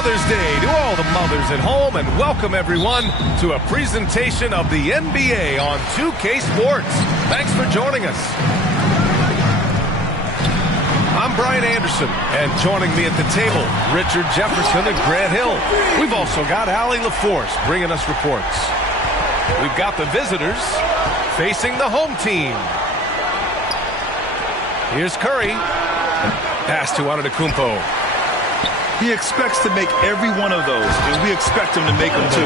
Mother's Day to all the mothers at home, and welcome everyone to a presentation of the NBA on 2K Sports. Thanks for joining us. I'm Brian Anderson, and joining me at the table, Richard Jefferson and Grant Hill. We've also got Allie LaForce bringing us reports. We've got the visitors facing the home team. Here's Curry. Pass to Antetokounmpo. He expects to make every one of those, and we expect him to make them too.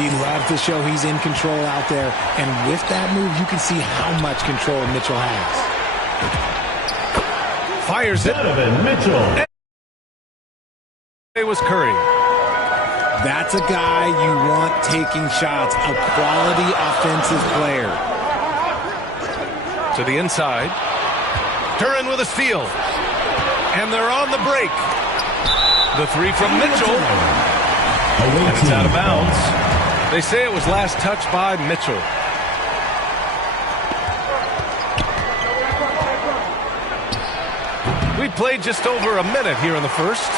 He loves to show he's in control out there, and with that move, you can see how much control Mitchell has. Fires it. Mitchell. It was Curry. That's a guy you want taking shots, a quality offensive player. To the inside. Duren with a steal. And they're on the break. The three from Mitchell. And it's out of bounds. They say it was last touched by Mitchell. We played just over a minute here in the first.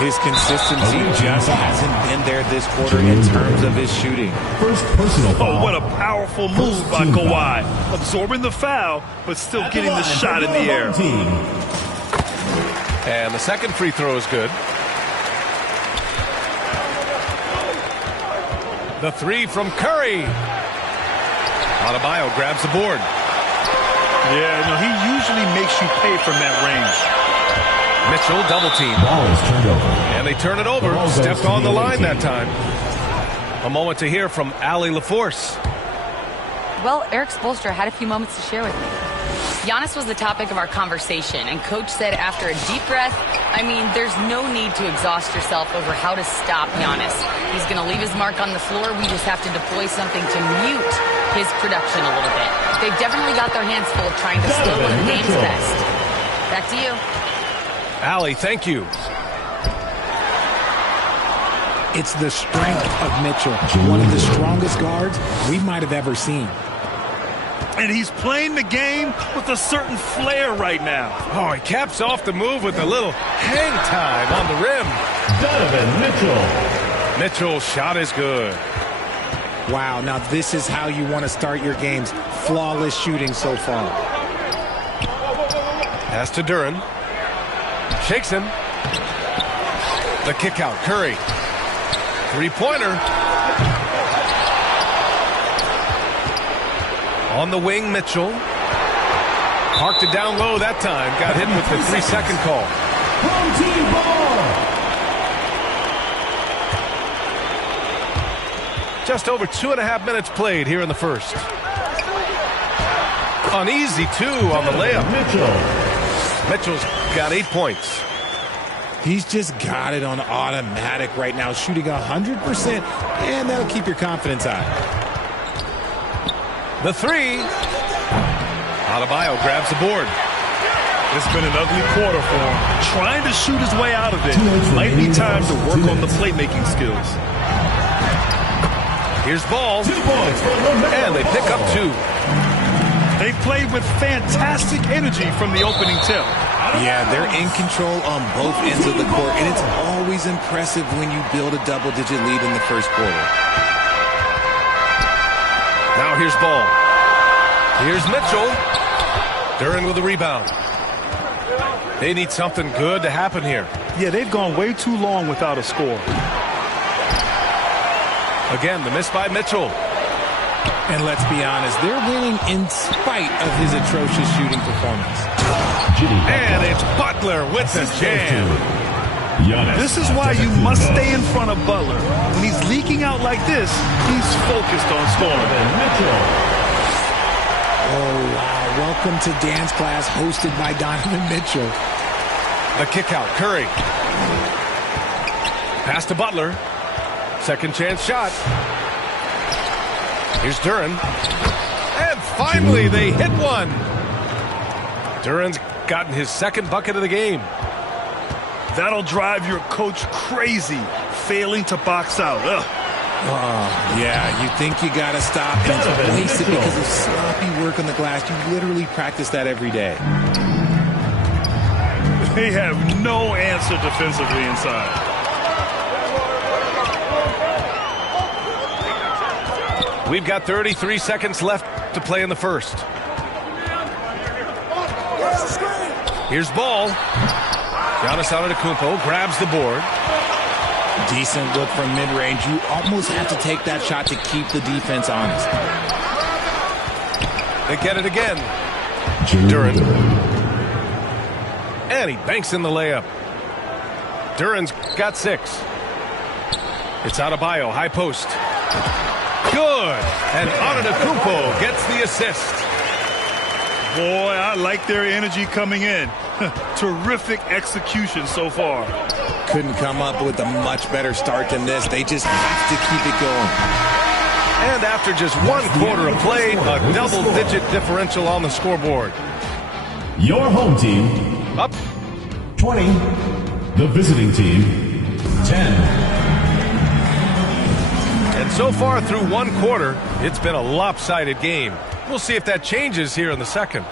His consistency just hasn't been there this quarter in terms of his shooting. First personal foul. Oh, what a powerful move by Kawhi. Absorbing the foul, but still getting the shot in the air. And the second free throw is good. The three from Curry. Adebayo grabs the board. Yeah, no, he usually makes you pay from that range. Mitchell double team. Ball is turned over. And they turn it over. Stepped on the line that time. A moment to hear from Allie LaForce. Well, Eric Spoelstra had a few moments to share with me. Giannis was the topic of our conversation, and Coach said after a deep breath, there's no need to exhaust yourself over how to stop Giannis. He's going to leave his mark on the floor. We just have to deploy something to mute his production a little bit. They've definitely got their hands full trying to slow one of the game's best. Back to you. Allie, thank you. It's the strength of Mitchell, one of the strongest guards we might have ever seen. And he's playing the game with a certain flair right now. Oh, he caps off the move with a little hang time on the rim. Donovan Mitchell. Mitchell's shot is good. Wow, now this is how you want to start your games. Flawless shooting so far. Pass to Duren. Shakes him. The kick out, Curry. Three-pointer. On the wing, Mitchell. Parked it down low that time. Got hit with the 3-second call. Home team ball. Just over 2.5 minutes played here in the first. Uneasy, too, on the layup. Mitchell's got 8 points. He's just got it on automatic right now, shooting 100%, and that'll keep your confidence high. The three. Adebayo grabs the board. It's been an ugly quarter for him. Trying to shoot his way out of it. Might be time to work on the playmaking skills. Here's Ball. 2 points. And they pick up 2. They played with fantastic energy from the opening tip. Yeah, they're in control on both ends of the court, and it's always impressive when you build a double-digit lead in the first quarter. Now here's Ball. Here's Mitchell. Duren with the rebound. They need something good to happen here. Yeah, they've gone way too long without a score. Again, the miss by Mitchell. And let's be honest, they're winning in spite of his atrocious shooting performance. And it's Butler with the jam. This is why you must stay in front of Butler. When he's leaking out like this, he's focused on scoring. Oh, wow. Welcome to dance class hosted by Donovan Mitchell. The kick out, Curry. Pass to Butler. Second chance shot. Here's Duren. And finally, they hit one. Duren's gotten his second bucket of the game. That'll drive your coach crazy, failing to box out. Yeah, you think you got to stop and waste it because of sloppy work on the glass. You literally practice that every day. They have no answer defensively inside. We've got 33 seconds left to play in the first. Here's ball. Giannis Antetokounmpo grabs the board. Decent look from mid-range. You almost have to take that shot to keep the defense honest. They get it again. Duren. And he banks in the layup. Duren's got 6. It's Adebayo, high post. Good. And Antetokounmpo gets the assist. Boy, I like their energy coming in. Terrific execution so far. Couldn't come up with a much better start than this. They just have to keep it going. And after just 1 quarter of play, a double-digit differential on the scoreboard. Your home team, Up 20. The visiting team, 10. And so far through 1 quarter, it's been a lopsided game. We'll see if that changes here in the second.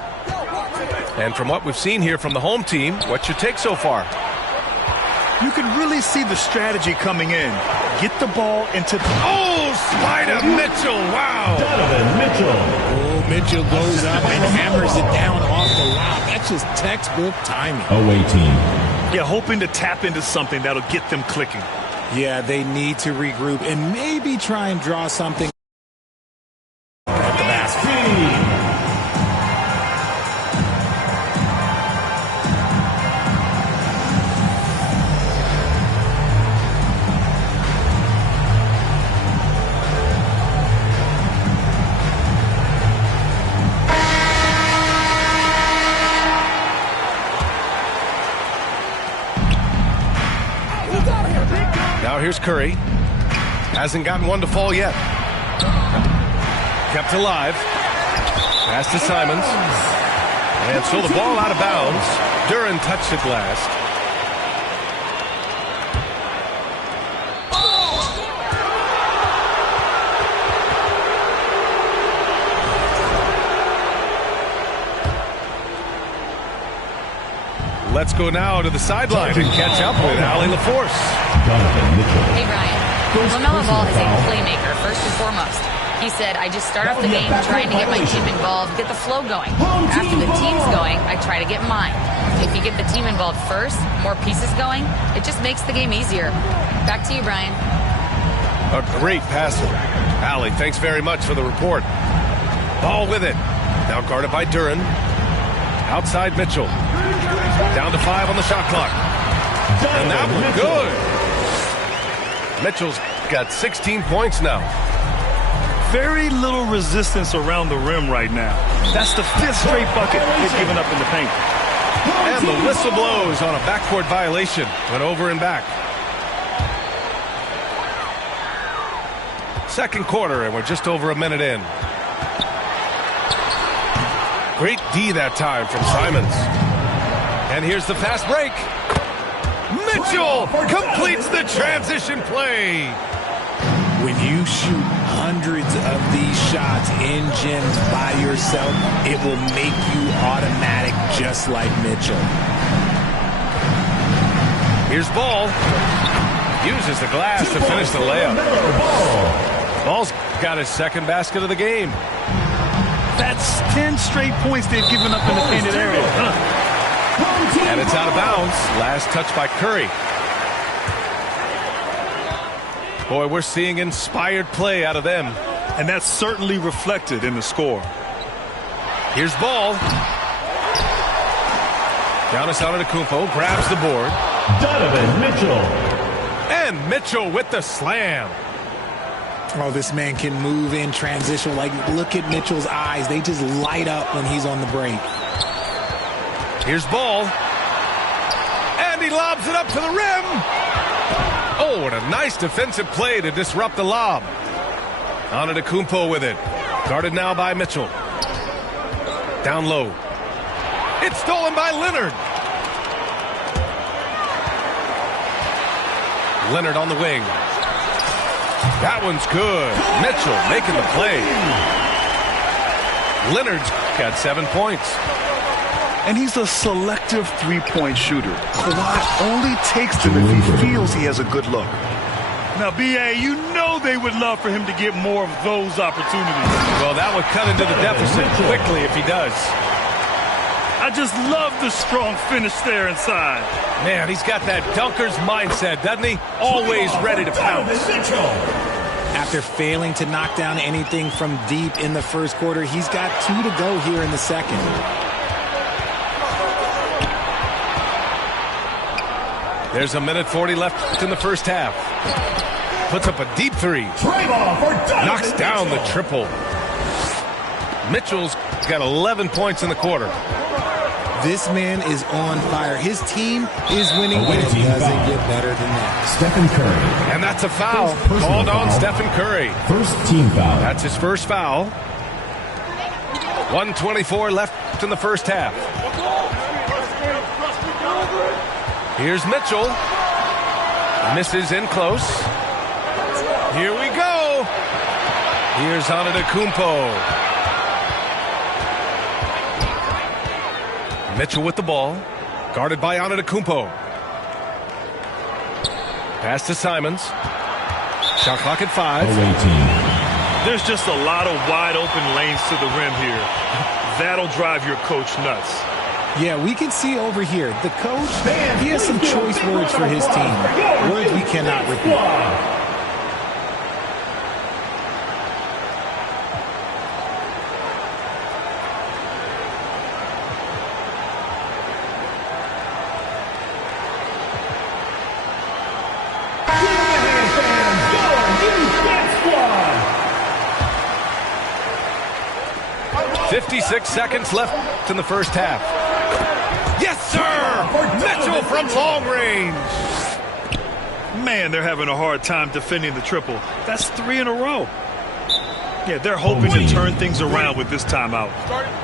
And from what we've seen here from the home team, what's your take so far? You can really see the strategy coming in. Get the ball into the... Oh, Spider Mitchell, wow. Donovan Mitchell. Oh, Mitchell goes up and hammers it down off the lob. That's just textbook timing. Away team. Yeah, hoping to tap into something that'll get them clicking. Yeah, they need to regroup and maybe try and draw something at the basket. Now here's Curry. Hasn't gotten one to fall yet. Kept alive. Pass to Simons. And so the ball out of bounds. Duren touched it last. Let's go now to the sideline and catch up with Allie LaForce. Hey, Brian. LaMelo Ball is a playmaker, first and foremost. He said, I just start off the game trying to get my team involved, get the flow going. After the team's going, I try to get mine. If you get the team involved first, more pieces going, it just makes the game easier. Back to you, Brian. A great passer. Allie, thanks very much for the report. Ball with it. Now guarded by Duren. Outside Mitchell. Down to 5 on the shot clock. And that one good. Mitchell's got 16 points now. Very little resistance around the rim right now. That's the 5th straight bucket they've given up in the paint. And the whistle blows on a backcourt violation. Went over and back. Second quarter, and we're just over a minute in. Great D that time from Simons. And here's the fast break. Mitchell completes the transition play. When you shoot hundreds of these shots in gyms by yourself, it will make you automatic just like Mitchell. Here's Ball. Uses the glass to finish the layup. Ball's got his second basket of the game. That's 10 straight points they've given up in the painted area. And it's out of bounds. Last touch by Curry. Boy, we're seeing inspired play out of them. And that's certainly reflected in the score. Here's Ball. Giannis Antetokounmpo grabs the board. Donovan Mitchell. And Mitchell with the slam. Oh, this man can move in transition. Like, look at Mitchell's eyes. They just light up when he's on the break. Here's Ball. And he lobs it up to the rim. Oh, and a nice defensive play to disrupt the lob. Antetokounmpo with it. Guarded now by Mitchell. Down low. It's stolen by Leonard. Leonard on the wing. That one's good. Mitchell making the play. Leonard's got 7 points. And he's a selective three-point shooter. Kawhi only takes them if he feels he has a good look. Now, B.A., you know they would love for him to get more of those opportunities. Well, that would cut into the deficit quickly if he does. I just love the strong finish there inside. Man, he's got that dunker's mindset, doesn't he? Always ready to pounce. After failing to knock down anything from deep in the first quarter, he's got 2 to go here in the second. There's 1:40 left in the first half. Puts up a deep three. Knocks down the triple. Mitchell's got 11 points in the quarter. This man is on fire. His team is winning, and it doesn't get better than that. Stephen Curry. And that's a foul. Called on Stephen Curry. First team foul. That's his first foul. 1:24 left in the first half. Here's Mitchell. Misses in close. Here we go. Here's Antetokounmpo. Mitchell with the ball. Guarded by Antetokounmpo. Pass to Simons. Shot clock at 5. There's just a lot of wide open lanes to the rim here. That'll drive your coach nuts. Yeah, we can see over here, the coach, he has some choice words for his team. Words we cannot repeat. .56 seconds left in the first half. Yes, sir! Mitchell from long range. Man, they're having a hard time defending the triple. That's 3 in a row. Yeah, they're hoping to turn things around with this timeout.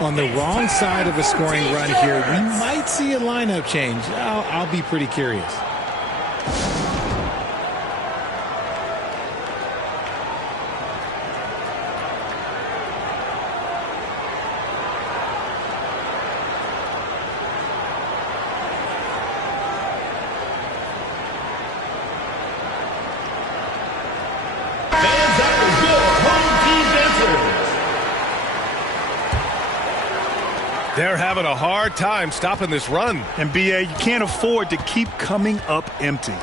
On the wrong side of a scoring run here, we might see a lineup change. I'll be pretty curious. They're having a hard time stopping this run. And, B.A., you can't afford to keep coming up empty.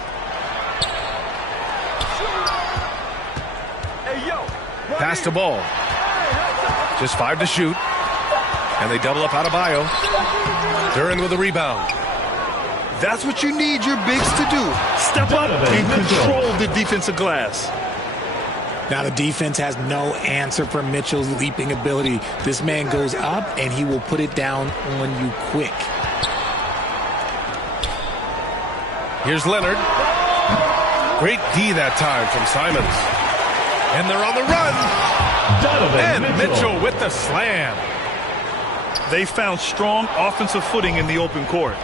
Pass the ball. Just 5 to shoot. And they double up Adebayo. Duren with a rebound. That's what you need your bigs to do. Step up and control the defensive glass. Now the defense has no answer for Mitchell's leaping ability. This man goes up, and he will put it down on you quick. Here's Leonard. Great D that time from Simons. And they're on the run. And Mitchell with the slam. They found strong offensive footing in the open court.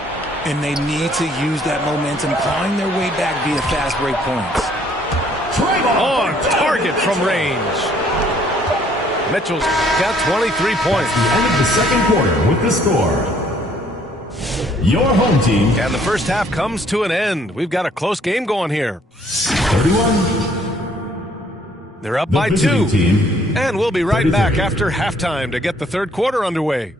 And they need to use that momentum, clawing their way back via fast break points. On target from range. Mitchell's got 23 points. The end of the second quarter with the score. Your home team. And the first half comes to an end. We've got a close game going here. 31. They're up by 2. Team. And we'll be right back after halftime to get the third quarter underway.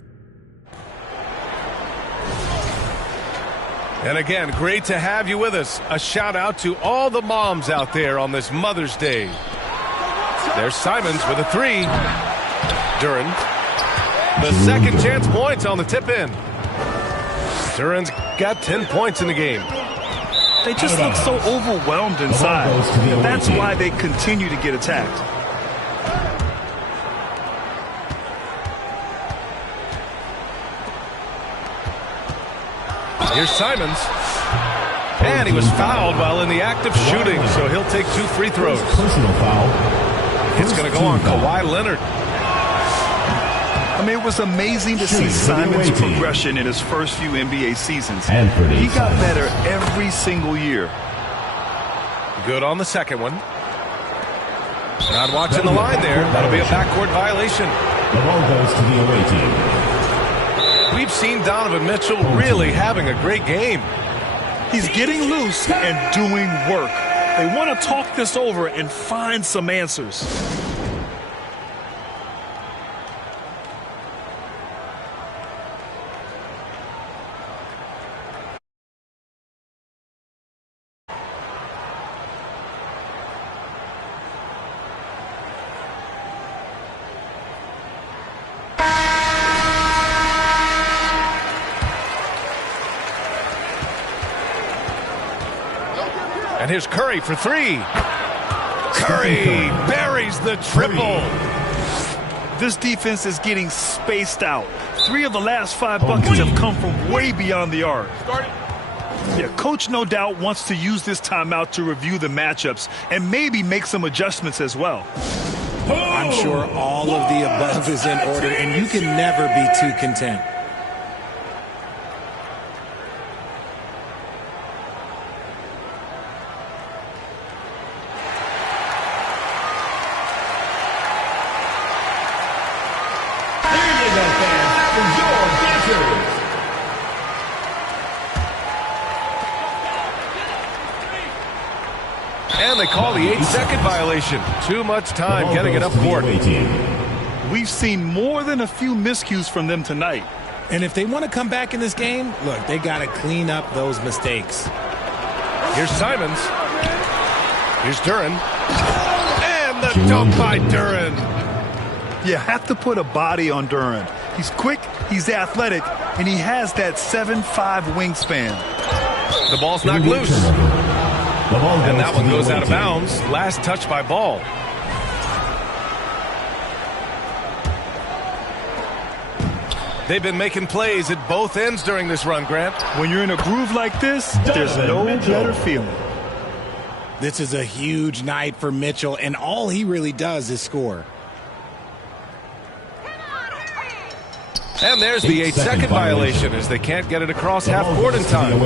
And again, great to have you with us. A shout out to all the moms out there on this Mother's Day. There's Simons with a 3. Duren. The second chance points on the tip in. Duren's got 10 points in the game. They just look so overwhelmed inside. That's why they continue to get attacked. Here's Simons. And he was fouled while in the act of shooting, so he'll take 2 free throws. Personal foul. It's going to go on Kawhi Leonard. I mean, it was amazing to see Simons' progression in his first few NBA seasons. He got better every single year. Good on the second one. Not watching the line there. That'll be a backcourt violation. The ball goes to the away team. We've we've seen Donovan Mitchell really having a great game. He's getting loose and doing work. They want to talk this over and find some answers. And here's Curry for three. Curry buries the triple. This defense is getting spaced out. 3 of the last 5 buckets have come from way beyond the arc. Yeah, coach no doubt wants to use this timeout to review the matchups and maybe make some adjustments as well. I'm sure all of the above is in order, and you can never be too content. And they call the 8-second violation. Too much time getting it up court. We've seen more than a few miscues from them tonight. And if they want to come back in this game, look, they got to clean up those mistakes. Here's Simons. Here's Duren. And the dunk by Duren. You have to put a body on Duren. He's quick, he's athletic, and he has that 7'5" wingspan. The ball's knocked loose. And that one goes out of bounds. Last touch by Ball. They've been making plays at both ends during this run, Grant. When you're in a groove like this, there's no better feeling. This is a huge night for Mitchell, and all he really does is score. And there's the 8-second violation as they can't get it across half court in time.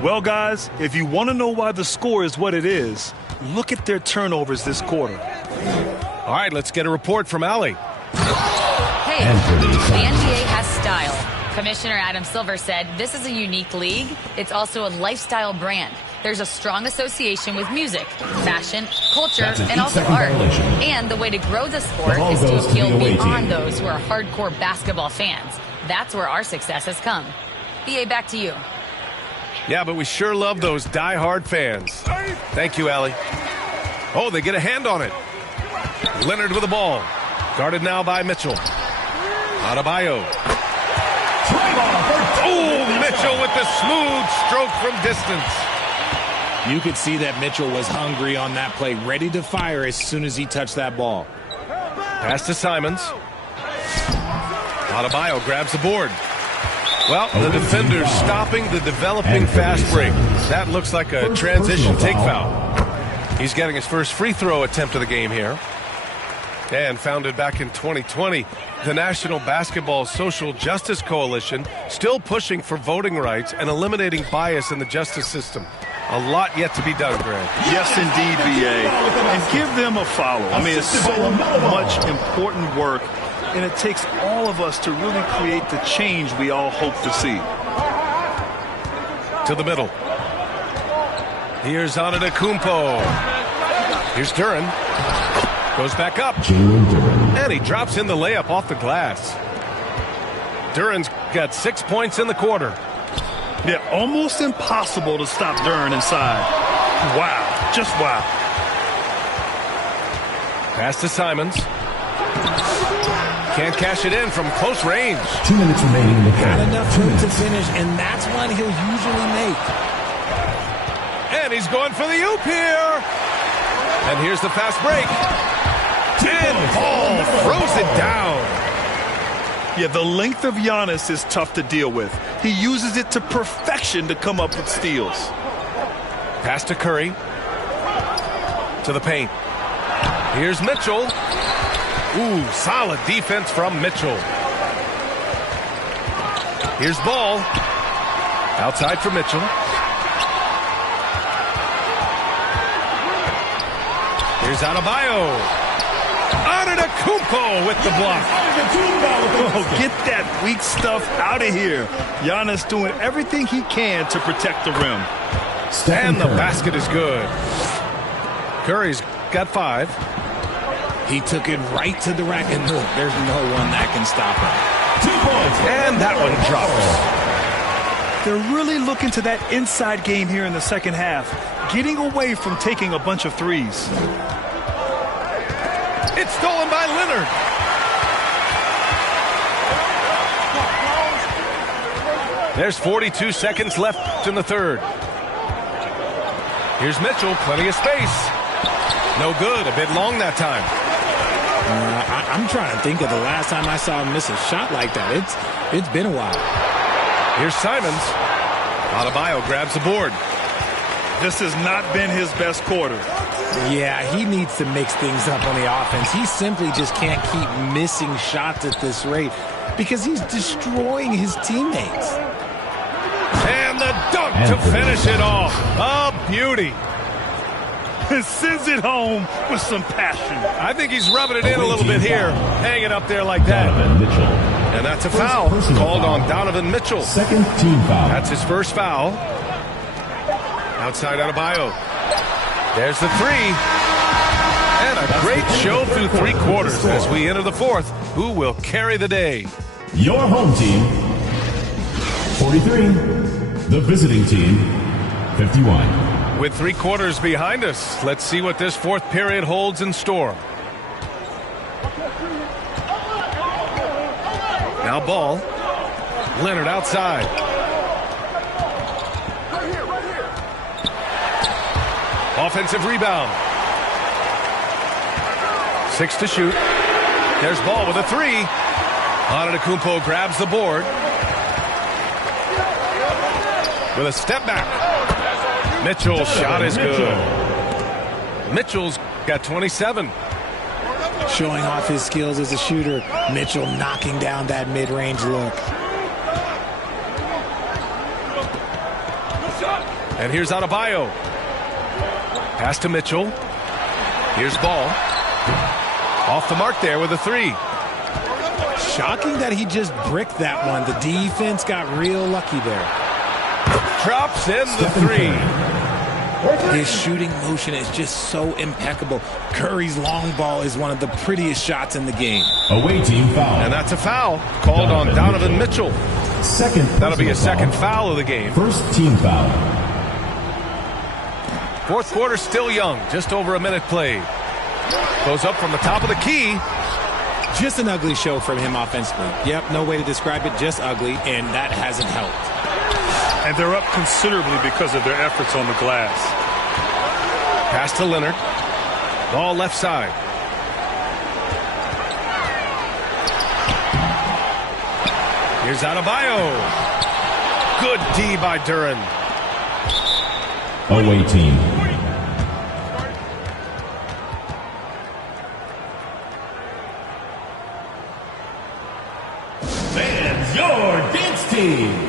Well, guys, if you want to know why the score is what it is, look at their turnovers this quarter. All right, let's get a report from Allie. Hey, the NBA has style. Commissioner Adam Silver said this is a unique league. It's also a lifestyle brand. There's a strong association with music, fashion, culture, and also art. And the way to grow the sport is to appeal beyond those who are hardcore basketball fans. That's where our success has come. BA, back to you. Yeah, but we sure love those die-hard fans. Thank you, Allie. Oh, they get a hand on it. Leonard with the ball. Guarded now by Mitchell. Adebayo. Oh, Mitchell with the smooth stroke from distance. You could see that Mitchell was hungry on that play, ready to fire as soon as he touched that ball. Pass to Simons. Adebayo grabs the board. Well, the defender's stopping the developing fast break. That looks like a transition take foul. He's getting his first free throw attempt of the game here. And founded back in 2020, the National Basketball Social Justice Coalition still pushing for voting rights and eliminating bias in the justice system. A lot yet to be done, Greg. Yes, indeed, BA. And give them a follow. I mean, it's so much important work, and it takes all of us to really create the change we all hope to see. To the middle. Here's Antetokounmpo. Here's Duren. Goes back up. And he drops in the layup off the glass. Duren's got 6 points in the quarter. Yeah, almost impossible to stop Duren inside. Wow, just wow. Pass to Simons. Can't cash it in from close range. 2 minutes remaining in the quarter. Not enough room to finish, and that's one he'll usually make. And he's going for the oop here. And here's the fast break. And Paul throws it down. Yeah, the length of Giannis is tough to deal with. He uses it to perfection to come up with steals. Pass to Curry. To the paint. Here's Mitchell. Ooh, solid defense from Mitchell. Here's Ball. Outside for Mitchell. Here's Adebayo. Antetokounmpo with the block. Oh, get that weak stuff out of here. Giannis doing everything he can to protect the rim. And the basket is good. Curry's got 5. He took it right to the rack, and look, there's no one that can stop him. 2 points. And that one drops. They're really looking to that inside game here in the second half, getting away from taking a bunch of threes. It's stolen by Leonard. There's 42 seconds left in the third. Here's Mitchell, plenty of space. No good, a bit long that time. I'm trying to think of the last time I saw him miss a shot like that. It's been a while. Here's Simons. Adebayo grabs the board. This has not been his best quarter. Yeah, he needs to mix things up on the offense. He simply just can't keep missing shots at this rate because he's destroying his teammates. And the dunk to finish it off. A beauty. Sends it home with some passion. I think he's rubbing it in a little bit here, hanging up there like that. And that's a foul called on Donovan Mitchell. Second team foul. That's his first foul. Outside Adebayo. There's the 3. And a great show through 3 quarters as we enter the fourth. Who will carry the day? Your home team, 43. The visiting team, 51. With 3 quarters behind us, let's see what this fourth period holds in store. Now ball. Leonard outside. Offensive rebound. 6 to shoot. There's ball with a 3. Antetokounmpo grabs the board. With a step back. Mitchell's shot is good. Mitchell's got 27. Showing off his skills as a shooter. Mitchell knocking down that mid-range look. And here's Adebayo. Pass to Mitchell. Here's ball. Off the mark there with a 3. Shocking that he just bricked that one. The defense got real lucky there. Drops in the 3. His shooting motion is just so impeccable. Curry's long ball is one of the prettiest shots in the game. Away team foul. And that's a foul called on Donovan Mitchell. Second. That'll be a second foul of the game. First team foul. Fourth quarter still young. Just over a minute played. Goes up from the top of the key. Just an ugly show from him offensively. Yep, no way to describe it, just ugly, and that hasn't helped. And they're up considerably because of their efforts on the glass. Pass to Leonard. Ball left side. Here's Adebayo. Good D by Duran. Away team. Fans, your dance team.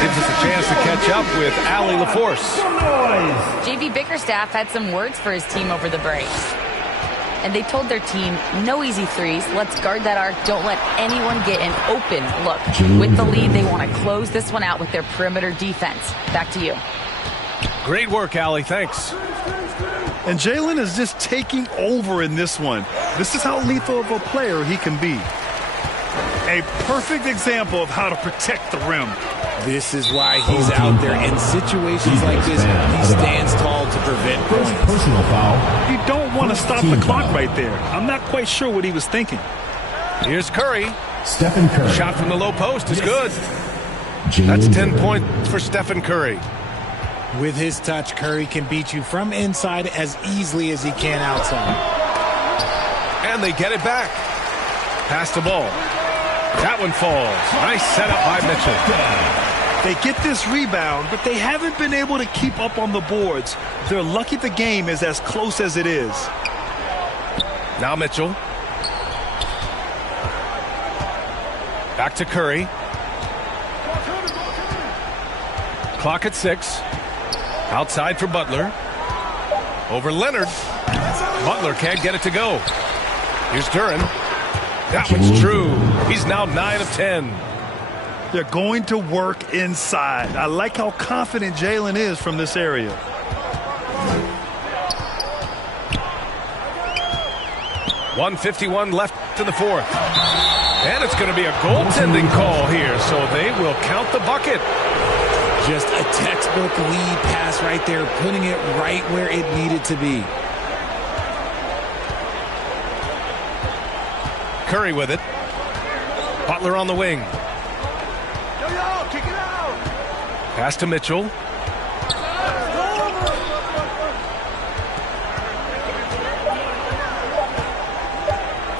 Gives us a chance to catch up with Allie LaForce. JV Bickerstaff had some words for his team over the break. And they told their team, no easy threes. Let's guard that arc. Don't let anyone get an open look. With the lead, they want to close this one out with their perimeter defense. Back to you. Great work, Allie. Thanks. And Jalen is just taking over in this one. This is how lethal of a player he can be. A perfect example of how to protect the rim. This is why he's out there in situations like this. He stands tall to prevent points. Personal foul. You don't want to stop the clock right there. I'm not quite sure what he was thinking. Here's Curry. Stephen Curry. Shot from the low post is good. That's 10 points for Stephen Curry. With his touch, Curry can beat you from inside as easily as he can outside. And they get it back. Pass the ball. That one falls. Nice setup by Mitchell. They get this rebound, but they haven't been able to keep up on the boards. They're lucky the game is as close as it is. Now Mitchell. Back to Curry. Clock at 6. Outside for Butler. Over Leonard. Butler can't get it to go. Here's Duren. That one's true. He's now 9 of 10. They're going to work inside. I like how confident Jalen is from this area. .151 left in the fourth. And it's going to be a goaltending call here, so they will count the bucket. Just a textbook lead pass right there, putting it right where it needed to be. Curry with it. Butler on the wing. Pass to Mitchell.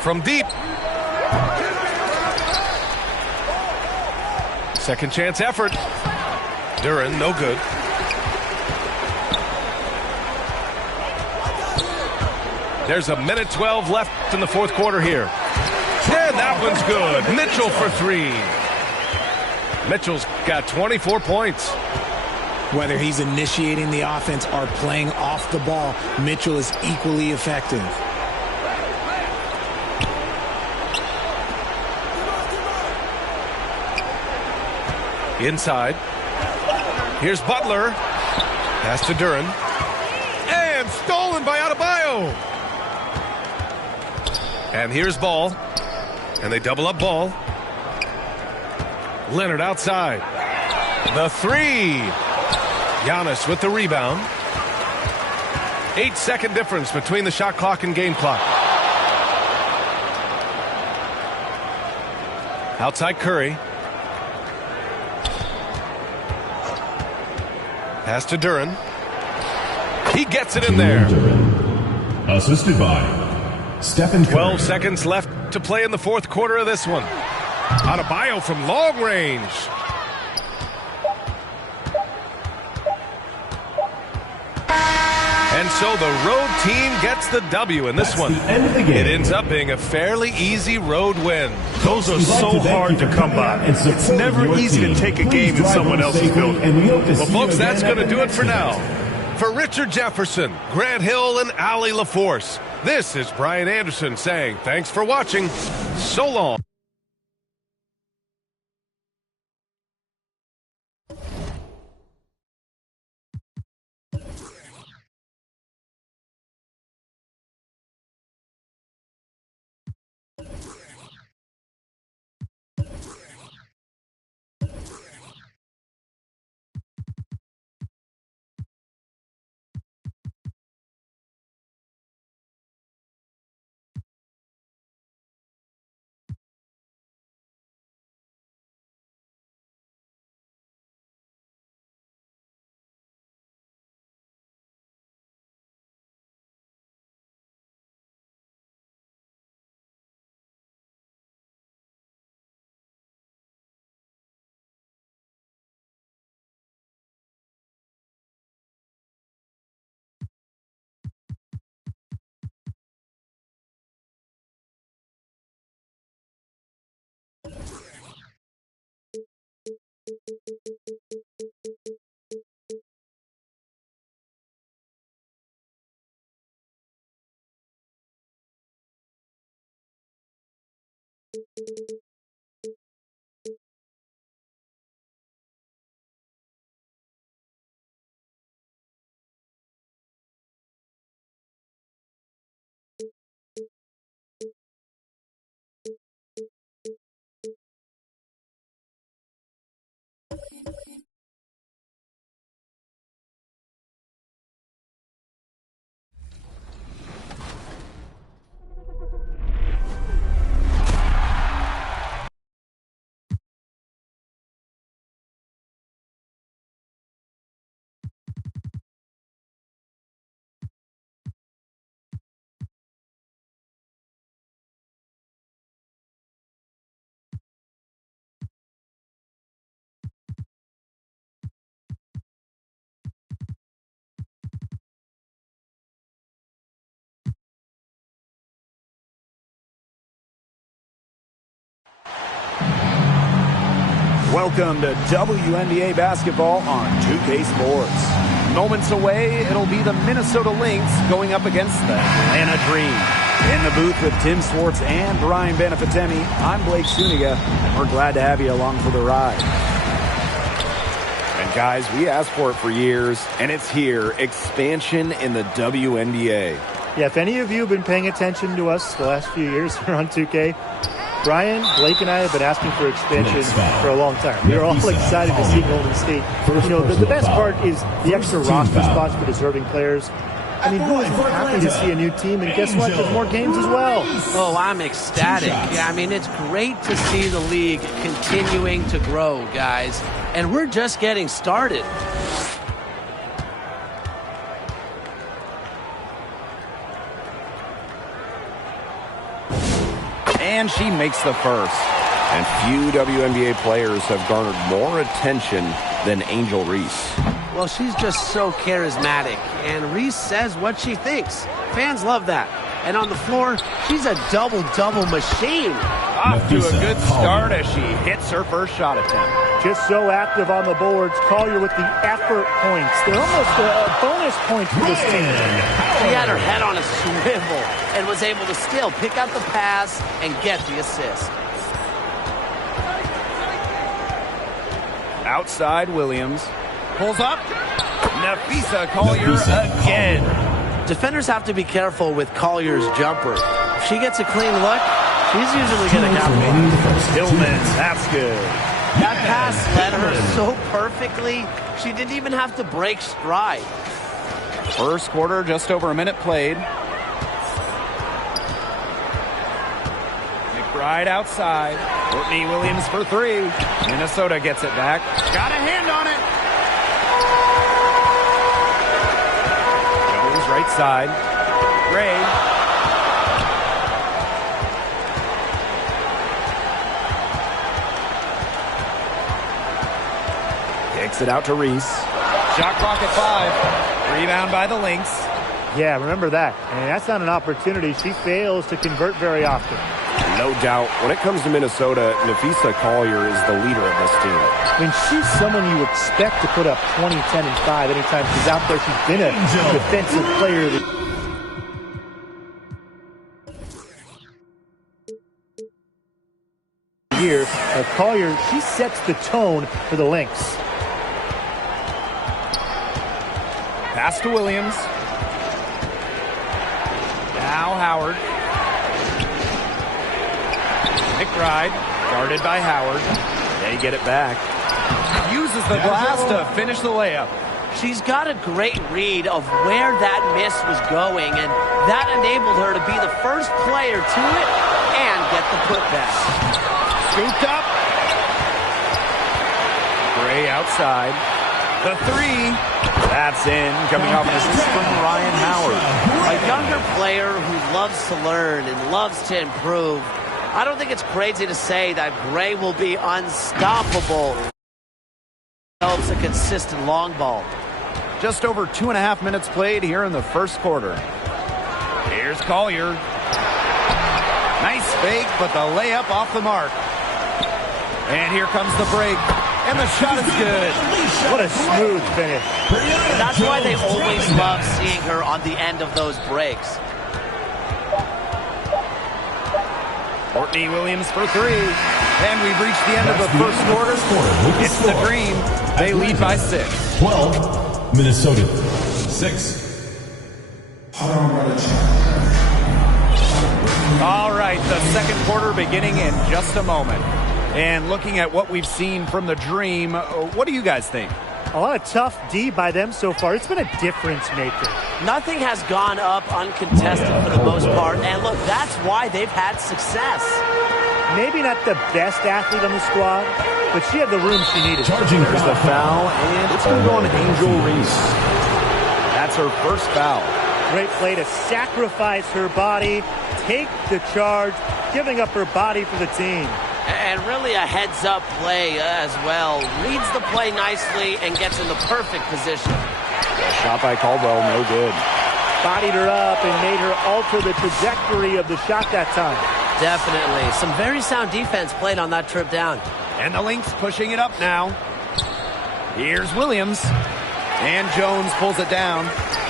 From deep. Second chance effort. Duren, no good. There's a minute 12 left in the fourth quarter here. And that one's good. Mitchell for 3. Mitchell's got 24 points. Whether he's initiating the offense or playing off the ball, Mitchell is equally effective. Inside. Here's Butler. Pass to Duren. And stolen by Adebayo. And here's Ball. And they double up Ball. Leonard outside. The 3. Giannis with the rebound. 8-second difference between the shot clock and game clock. Outside Curry. Pass to Duren. He gets it in there. Assisted by Stephen Curry. 12 seconds left to play in the fourth quarter of this one. Adebayo from long range. And so the road team gets the W in this one. The end of the game. It ends up being a fairly easy road win. Those are so hard to come by. It's never easy to take a game in someone else's building. Well, folks, that's going to do it for now. For Richard Jefferson, Grant Hill, and Allie LaForce, this is Brian Anderson saying thanks for watching. So long. Welcome to WNBA basketball on 2K Sports. Moments away, it'll be the Minnesota Lynx going up against the Atlanta Dream. In the booth with Tim Swartz and Brian Benefitemi, I'm Blake Suniga, and we're glad to have you along for the ride. And guys, we asked for it for years, and it's here. Expansion in the WNBA. Yeah, if any of you have been paying attention to us the last few years here on 2K, Brian, Blake, and I have been asking for expansion for a long time. We are all excited to see Golden State. You know, the best part is the extra roster spots for deserving players. I mean, who is happy to see a new team? And guess what? There's more games as well. Oh, I'm ecstatic. Yeah, I mean, it's great to see the league continuing to grow, guys. And we're just getting started. And she makes the first. And few WNBA players have garnered more attention than Angel Reese. Well, she's just so charismatic, and Reese says what she thinks. Fans love that. And on the floor, she's a double-double machine. Off to a good start as she hits her first shot attempt. Just so active on the boards. Collier with the effort points. They're almost a bonus points for this team. She had her head on a swivel and was able to still pick out the pass and get the assist. Outside Williams. Pulls up. Nafisa Collier again. Defenders have to be careful with Collier's jumper. If she gets a clean look, she's usually going to have one. Tillman, that's good. That pass led her so perfectly, she didn't even have to break stride. First quarter, just over a minute played. McBride outside. Courtney Williams for three. Minnesota gets it back. Got a hand on it. Jones right side. Gray. Kicks it out to Reese. Shot clock at 5. Rebound by the Lynx. Yeah, remember that. And that's not an opportunity. She fails to convert very often. No doubt, when it comes to Minnesota, Nafisa Collier is the leader of this team. I mean, she's someone you expect to put up 20, 10, and 5 anytime she's out there. She's been a defensive player of the year. Collier, she sets the tone for the Lynx. Pass to Williams. Now Howard. McBride, guarded by Howard. They get it back. Uses the glass to finish the layup. She's got a great read of where that miss was going, and that enabled her to be the first player to it and get the putback. Scooped up. Gray outside. The three. That's in, coming off an assist from Ryan Howard. A younger player who loves to learn and loves to improve. I don't think it's crazy to say that Gray will be unstoppable. Develops a consistent long ball. Just over 2.5 minutes played here in the first quarter. Here's Collier. Nice fake, but the layup off the mark. And here comes the break. And the shot is good. What a smooth finish. That's why they always love seeing her on the end of those breaks. Courtney Williams for three. And we've reached the end of the first quarter. It's the Dream. They lead by 6. 12, Minnesota 6. All right, the second quarter beginning in just a moment. And looking at what we've seen from the Dream, what do you guys think? A lot of tough D by them so far. It's been a difference maker. Nothing has gone up uncontested for the most part. And look, that's why they've had success. Maybe not the best athlete on the squad, but she had the room she needed. There's the foul, and it's going to go on Angel Reese. That's her first foul. Great play to sacrifice her body, take the charge, giving up her body for the team. And really a heads-up play as well. Reads the play nicely and gets in the perfect position. Shot by Caldwell, no good. Bodied her up and made her alter the trajectory of the shot that time. Definitely. Some very sound defense played on that trip down. And the Lynx pushing it up now. Here's Williams. And Jones pulls it down.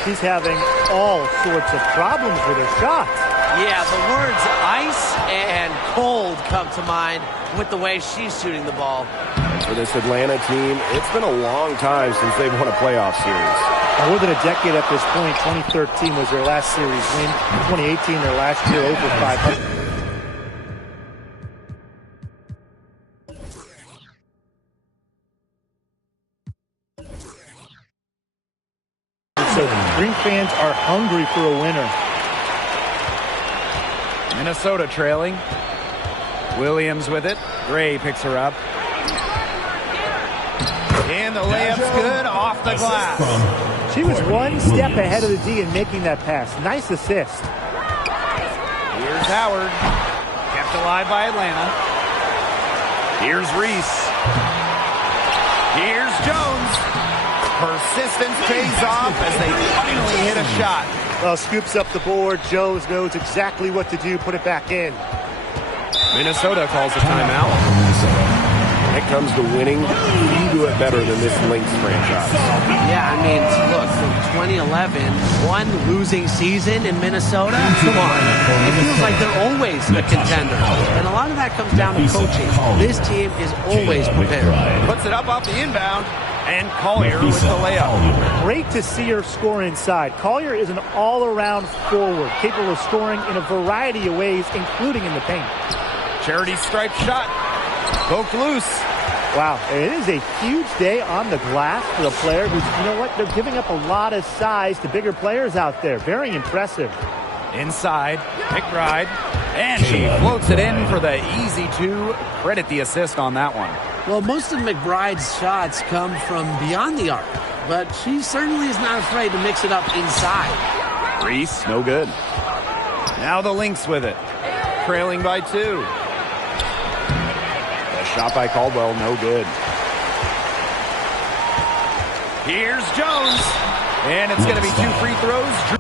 She's having all sorts of problems with her shots. Yeah, the words ice and cold come to mind with the way she's shooting the ball. For this Atlanta team, it's been a long time since they've won a playoff series. More than a decade at this point. 2013 was their last series win. 2018, their last year, over 500. So Green fans are hungry for a winner. Minnesota trailing. Williams with it. Gray picks her up. And the layup's good off the glass. She was one step ahead of the D in making that pass. Nice assist. Here's Howard. Kept alive by Atlanta. Here's Reese. Here's Jones. Persistence pays off as they finally hit a shot. Well, scoops up the board. Jones knows exactly what to do. Put it back in. Minnesota calls a timeout. When it comes to winning, you do it better than this Lynx franchise. Yeah, I mean, look, from 2011, one losing season in Minnesota, come on. It feels like they're always a contender. And a lot of that comes down to coaching. This team is always prepared. Puts it up off the inbound. And Collier with the layup. Great to see her score inside. Collier is an all-around forward, capable of scoring in a variety of ways, including in the paint. Charity stripe shot. Poked loose. Wow, it is a huge day on the glass for the player who's, you know what, they're giving up a lot of size to bigger players out there. Very impressive. Inside, McBride. And she floats it in for the easy two. Credit the assist on that one. Well, most of McBride's shots come from beyond the arc, but she certainly is not afraid to mix it up inside. Reese, no good. Now the Lynx with it. Trailing by 2. A shot by Caldwell, no good. Here's Jones. And it's going to be 2 free throws.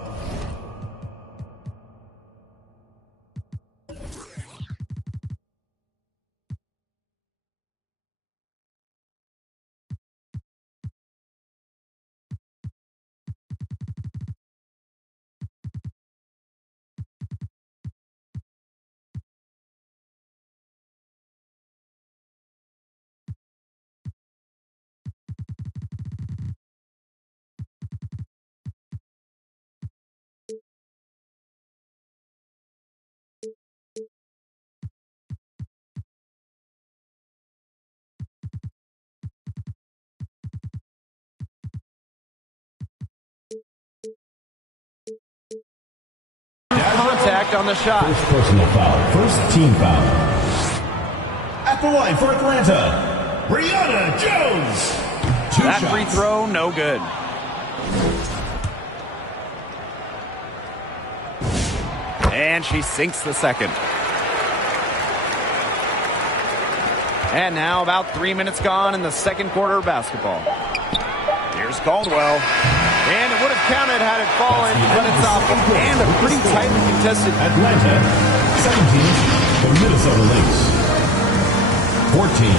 Contact on the shot. First personal foul. First team foul. At the line for Atlanta, Brianna Jones. 2 that shots. free throw, no good. And she sinks the second. And now about 3 minutes gone in the second quarter of basketball. Here's Caldwell. And it would have counted had it fallen, but it's off. And a pretty tightly contested. Atlanta, 17, the Minnesota Lynx. 14.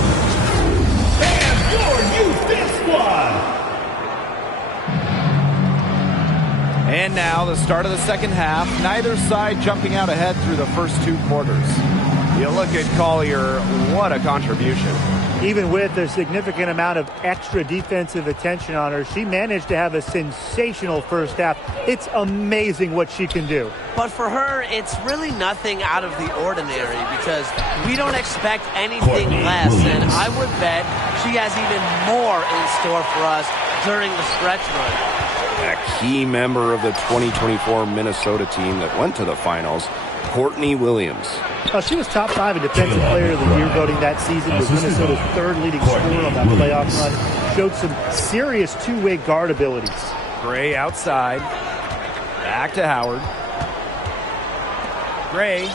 And your youth this squad. And now the start of the second half. Neither side jumping out ahead through the first 2 quarters. You look at Collier, what a contribution. Even with a significant amount of extra defensive attention on her, she managed to have a sensational first half. It's amazing what she can do. But for her, it's really nothing out of the ordinary because we don't expect anything less. And I would bet she has even more in store for us during the stretch run. A key member of the 2024 Minnesota team that went to the finals, Courtney Williams. She was top 5 in Defensive Player of the Year voting that season. Was Minnesota's 3rd leading scorer on that playoff run. Showed some serious two-way guard abilities. Gray outside. Back to Howard. Gray.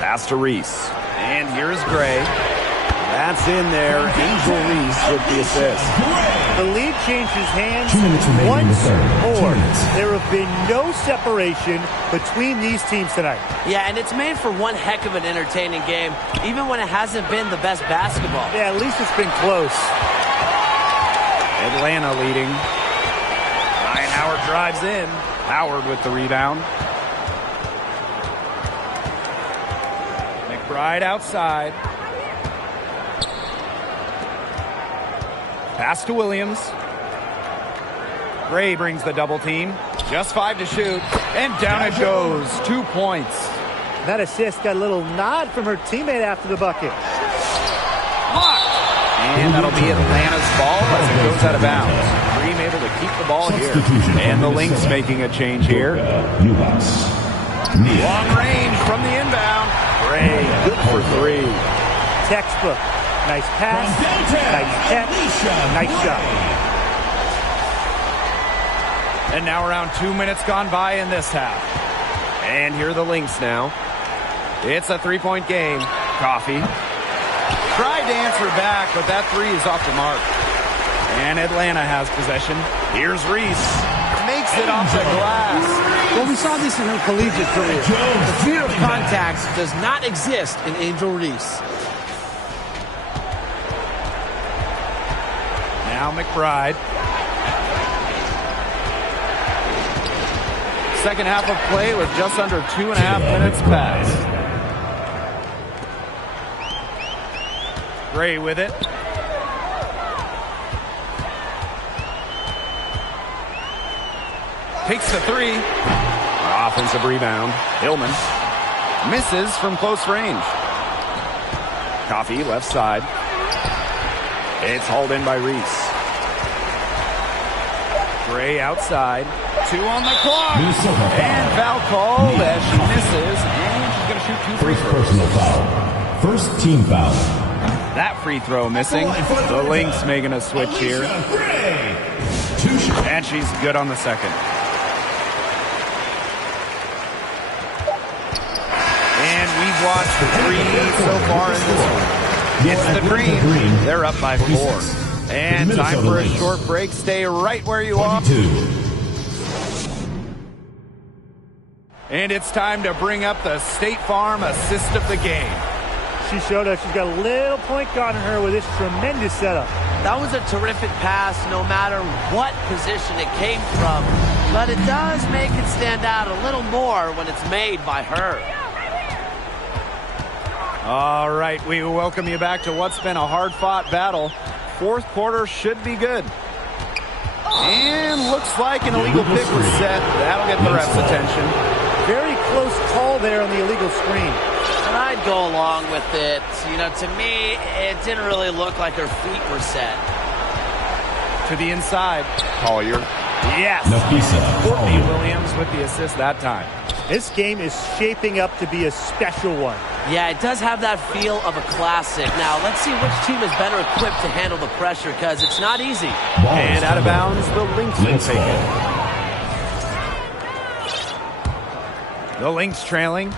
Pass to Reese. And here's Gray. That's in there. Angel Reese with the assist. The lead changes hands 2 minutes remaining in the once third. 2 more. minutes. There have been no separation between these teams tonight. Yeah, and it's made for one heck of an entertaining game, even when it hasn't been the best basketball. Yeah, at least it's been close. Atlanta leading. Ryan Howard drives in. Howard with the rebound. McBride outside. Pass to Williams. Gray brings the double team. Just 5 to shoot. And down it goes. 2 points. That assist got a little nod from her teammate after the bucket. And that'll be Atlanta's ball as it goes out of bounds. Dream able to keep the ball here. And the Lynx making a change here. Long range from the inbound. Gray, good for 3. Textbook. Nice pass, nice catch, nice shot. And now around 2 minutes gone by in this half. And here are the Lynx now. It's a 3-point game. Coffee. Tried to answer back, but that 3 is off the mark. And Atlanta has possession. Here's Reese. Makes it off the glass. Well, we saw this in her collegiate career. The fear of contact does not exist in Angel Reese. Now McBride. Second half of play with just under 2.5 minutes passed. Gray with it. Takes the 3. Offensive rebound. Hillman misses from close range. Coffee left side. It's hauled in by Reese. Gray outside. 2 on the clock. And foul called as she misses. And she's going to shoot 2 free First throws. personal foul. First team foul. That free throw missing. The Lynx making a switch here. And she's good on the second. And we've watched the 3 so far in this one. It's the Green. They're up by 4. And time for a short break. Stay right where you are. And it's time to bring up the State Farm assist of the game. She showed us she's got a little point guard on her with this tremendous setup. That was a terrific pass no matter what position it came from. But it does make it stand out a little more when it's made by her. All right, we welcome you back to what's been a hard-fought battle. Fourth quarter should be good. And looks like an illegal pick was set. That'll get the ref's attention. Very close call there on the illegal screen. And I'd go along with it. You know, to me, it didn't really look like her feet were set. To the inside. Collier. Yes. Courtney Williams with the assist that time. This game is shaping up to be a special one. Yeah, it does have that feel of a classic. Now, let's see which team is better equipped to handle the pressure, because it's not easy. And out of bounds, the Lynx will take it. The Lynx trailing.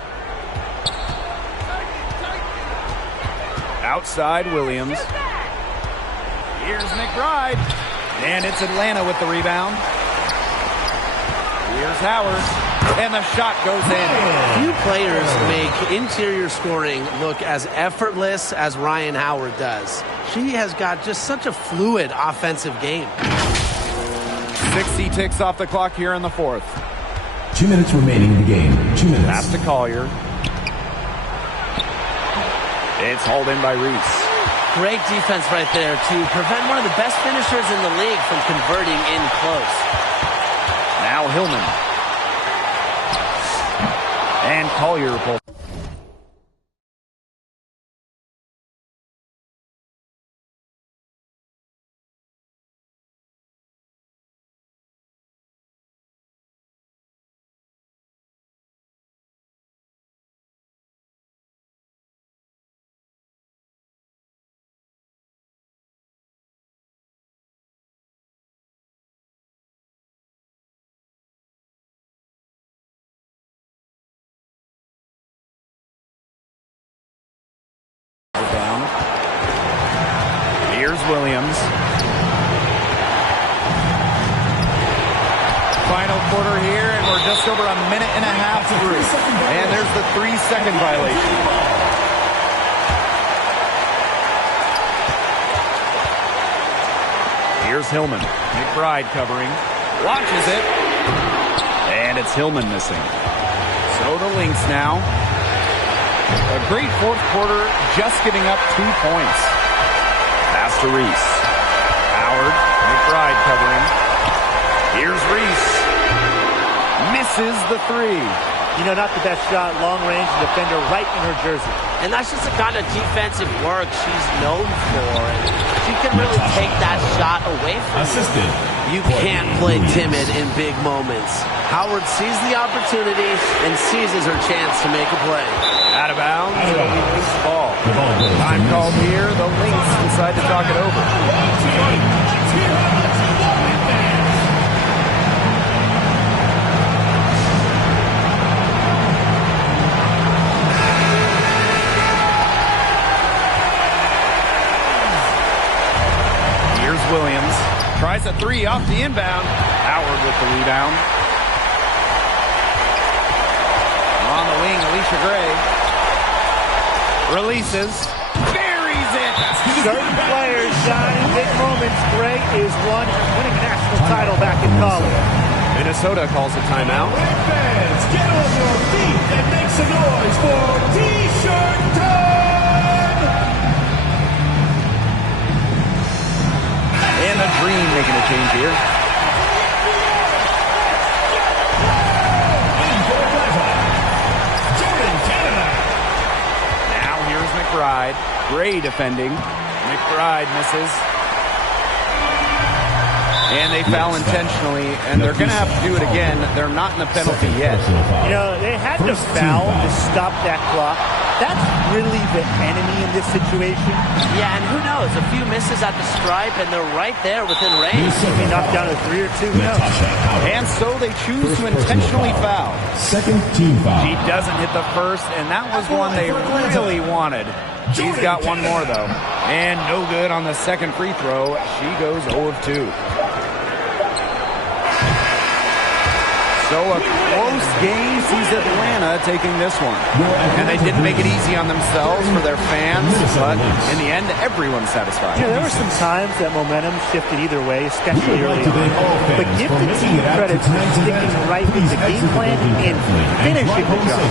Outside Williams. Here's McBride. And it's Atlanta with the rebound. Here's Howard. And the shot goes in. Few players make interior scoring look as effortless as Ryan Howard does. She has got just such a fluid offensive game. 60 ticks off the clock here in the fourth. 2 minutes remaining in the game. 2 minutes. Pass to Collier. It's hauled in by Reese. Great defense right there to prevent one of the best finishers in the league from converting in close. Now Hillman. And Collier pulls. Final quarter here, and we're just over a minute and a half through. And there's the 3-second violation. Here's Hillman. McBride covering. Launches it. And it's Hillman missing. So the Lynx now. A great fourth quarter, just giving up 2 points. Pass to Reese. Howard. McBride covering. Here's Reese. Misses the three. You know, not the best shot, long range, defender right in her jersey. And that's just the kind of defensive work she's known for. And she can really take that shot away from you. You can't play timid in big moments. Howard sees the opportunity and seizes her chance to make a play. Out of bounds, it'll be Lynx ball. Time called here, the Lynx decide to talk it over. Williams tries a three off the inbound. Howard with the rebound. On the wing, Alicia Gray. Releases. Buries it. Certain players shine in big moments. Gray is one winning a national title back in college. Minnesota calls a timeout. Fans, get on your feet and make some noise for T-shirt time! And the Dream making a change here. Now here's McBride. Gray defending. McBride misses. And they foul intentionally, and they're going to have to do it again. They're not in the penalty yet. You know, they had to foul to stop that clock. That's really the enemy in this situation. Yeah, and who knows? A few misses at the stripe, and they're right there within range. They knocked down a 3 or 2. Who knows? And so they choose to intentionally foul. Second team foul. She doesn't hit the first, and that was one they really wanted. She's got one more, though. And no good on the second free throw. She goes 0 of 2. So a close game sees Atlanta taking this one. And they didn't make it easy on themselves for their fans, but in the end, everyone's satisfied. You know, there were some times that momentum shifted either way, especially early on. But give the team credit for sticking right with the game plan and finishing the job.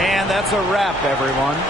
And that's a wrap, everyone.